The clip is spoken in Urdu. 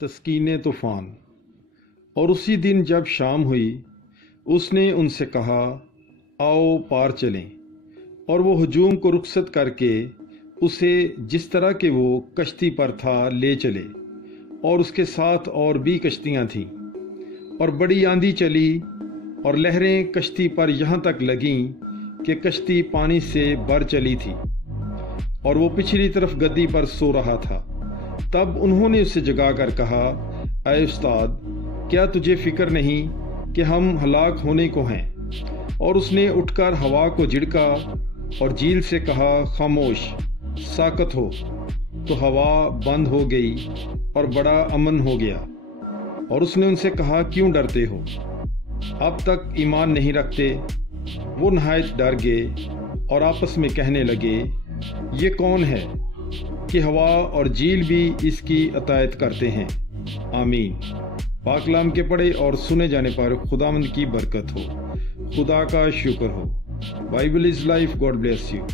تسکین طوفان۔ اور اسی دن جب شام ہوئی اس نے ان سے کہا آؤ پار چلیں، اور وہ ہجوم کو رخصت کر کے اسے جس طرح کہ وہ کشتی پر تھا لے چلے، اور اس کے ساتھ اور بھی کشتیاں تھیں، اور بڑی آندھی چلی اور لہریں کشتی پر یہاں تک لگیں کہ کشتی پانی سے بھر چلی تھی، اور وہ پچھلی طرف گدی پر سو رہا تھا۔ تب انہوں نے اسے جگا کر کہا اے استاد، کیا تجھے فکر نہیں کہ ہم ہلاک ہونے کو ہیں؟ اور اس نے اٹھ کر ہوا کو جھڑکا اور جھیل سے کہا خاموش، ساکت ہو، تو ہوا بند ہو گئی اور بڑا امن ہو گیا۔ اور اس نے ان سے کہا کیوں ڈرتے ہو؟ اب تک ایمان نہیں رکھتے؟ وہ نہایت ڈر گئے اور آپس میں کہنے لگے یہ کون ہے کہ ہوا اور جھیل بھی اس کی اطاعت کرتے ہیں۔ آمین۔ پاک کلام کے پڑھے اور سنے جانے پر خداوند کی برکت ہو، خدا کا شکر ہو۔ Bible is life. God bless you.